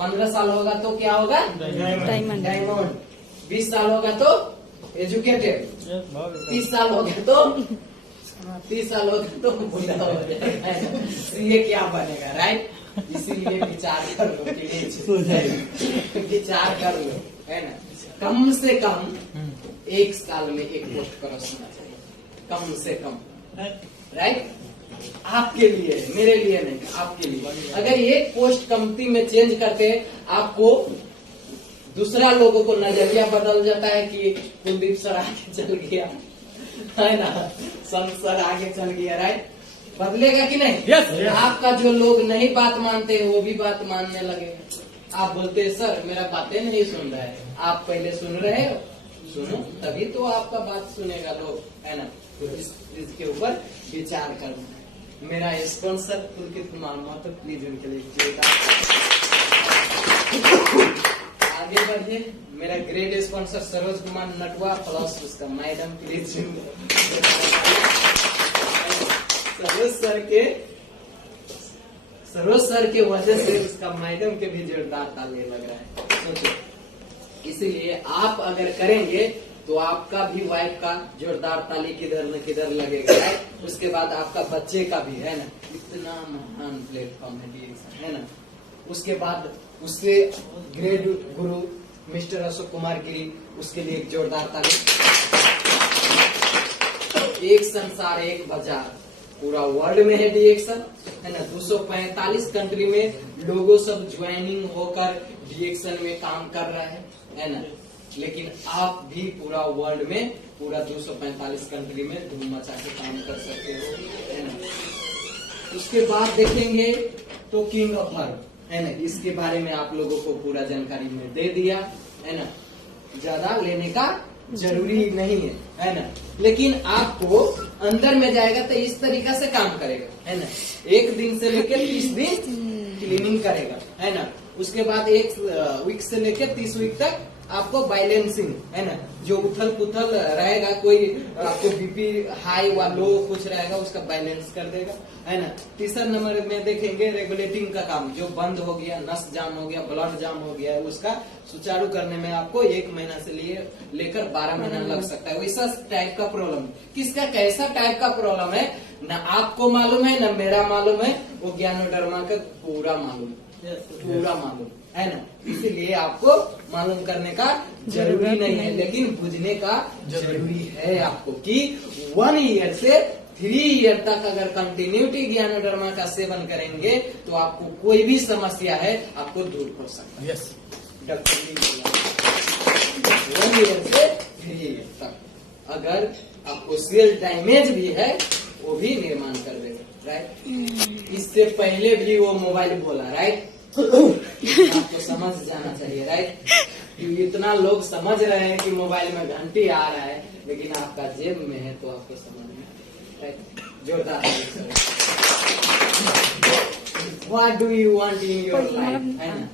15 साल होगा तो क्या होगा? डायमंड। डायमंड। 20 साल होगा तो एजुकेटेड। 30 साल हो गया तो 30 साल हो गया तो बुढ़ा हो जाएगा। ये क्या बनेगा? राइट। इसीलिए विचार कर लो, विचार कर लो, है ना। कम से कम 1 साल में 1 पोस्ट क्रॉस होना चाहिए, कम से कम। राइट। आपके लिए, मेरे लिए नहीं, आपके लिए। अगर 1 पोस्ट कंपनी में चेंज करके आपको दूसरा लोगों को नजरिया बदल जाता है कि कुलदीप सर आगे चल गया, है ना, संत सर आगे चल गया। राइट। बदलेगा कि नहीं? Yes. आपका जो लोग नहीं बात मानते हैं वो भी बात मानने लगेगा। आप बोलते हैं सर मेरा बातें नहीं सुन रहा है, आप पहले सुन रहे हो, सुनो तभी तो आपका बात सुनेगा लोग, है ना। तो इसके ऊपर विचार करना है। मेरा स्पॉन्सर पुलकित कुमार महतो, प्लीज उनके लिए आगे बढ़िए। मेरा great sponsor Saroj Kumar Natwa plus उसका मैडम, प्लीज सरोज सर के वजह से उसका मैडम के भी जोरदार ताली लग रहा है। सोचिए। इसीलिए आप अगर करेंगे तो आपका भी वाइफ का जोरदार ताली किधर न किधर लगेगा। उसके बाद आपका बच्चे का भी, है ना। इतना महान प्लेटफॉर्म है ना। उसके बाद उसके ग्रेड गुरु मिस्टर अशोक कुमार गिरी, उसके लिए एक जोरदार ताली। एक संसार एक बाजार, पूरा वर्ल्ड में है डीएक्शन, है ना। 245 कंट्री में लोगों सब ज्वाइनिंग होकर डीएक्शन में काम कर रहा है ना। लेकिन आप भी पूरा वर्ल्ड में, पूरा 245 कंट्री में धूम मचा के काम कर सकते हो, है ना। उसके बाद देखेंगे तो किंग ऑफ हर्ब, है ना। इसके बारे में आप लोगों को पूरा जानकारी में दे दिया, है ना। ज्यादा लेने का जरूरी नहीं है ना। लेकिन आपको अंदर में जाएगा तो इस तरीका से काम करेगा, है ना। 1 दिन से लेकर 30 दिन क्लीनिंग करेगा, है ना। उसके बाद 1 वीक से लेकर 30 वीक तक आपको बैलेंसिंग, है ना। जो उथल पुथल रहेगा, कोई आपको बीपी हाई व लो कुछ रहेगा, उसका बैलेंस कर देगा, है ना। तीसरा नंबर में देखेंगे रेगुलेटिंग का काम, जो बंद हो गया, नस जाम हो गया, ब्लड जाम हो गया है, उसका सुचारू करने में आपको 1 महीना से लेकर 12 महीना लग सकता है। वैसा टाइप का प्रॉब्लम, किसका कैसा टाइप का प्रॉब्लम है न आपको मालूम है न मेरा मालूम है, वो ज्ञानोडर्मा का पूरा मालूम, पूरा मालूम, है ना। इसीलिए आपको मालूम करने का जरूरी नहीं है, लेकिन बुझने का जरूरी है आपको कि 1 ईयर से 3 ईयर तक अगर कंटिन्यूटी ज्ञानोडर्मा का सेवन करेंगे तो आपको कोई भी समस्या है आपको दूर हो सकता है। यस। डॉक्टर 1 ईयर से 3 ईयर तक अगर आपको सेल डैमेज भी है वो भी निर्माण कर देगा। राइट। इससे पहले भी वो मोबाइल बोला, राइट। आपको समझ जाना चाहिए, राइट। इतना लोग समझ रहे हैं कि मोबाइल में घंटी आ रहा है, लेकिन आपका जेब में है तो आपको समझ में, राइट। जोरदार। What do you want in your life, है ना।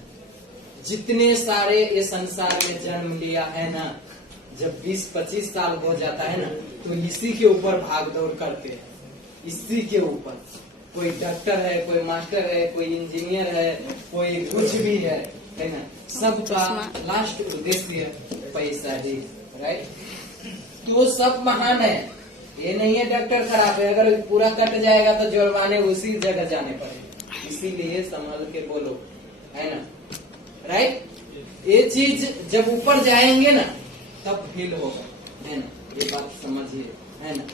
जितने सारे ये संसार में जन्म लिया है ना, जब 20-25 साल हो जाता है ना तो इसी के ऊपर भाग दौड़ करते हैं, इसी के ऊपर। कोई डॉक्टर है, कोई मास्टर है, कोई इंजीनियर है, कोई कुछ भी है ना। सबका लास्ट उद्देश्य पैसा ही, राइट। तो सब महान है, ये नहीं है डॉक्टर खराब है। अगर पूरा कट जाएगा तो जुर्माने उसी जगह जाने पड़ेगा। इसीलिए संभल के बोलो, है ना, राइट। ये चीज जब ऊपर जाएंगे ना तब फील होगा, है ना। ये बात समझिए, है ना।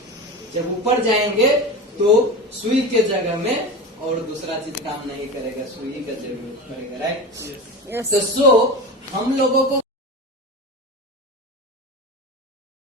जब ऊपर जाएंगे तो सुई के जगह में और दूसरा चीज काम नहीं करेगा, सुई का जरूरत पड़ेगा, राइट। तो हम लोगों को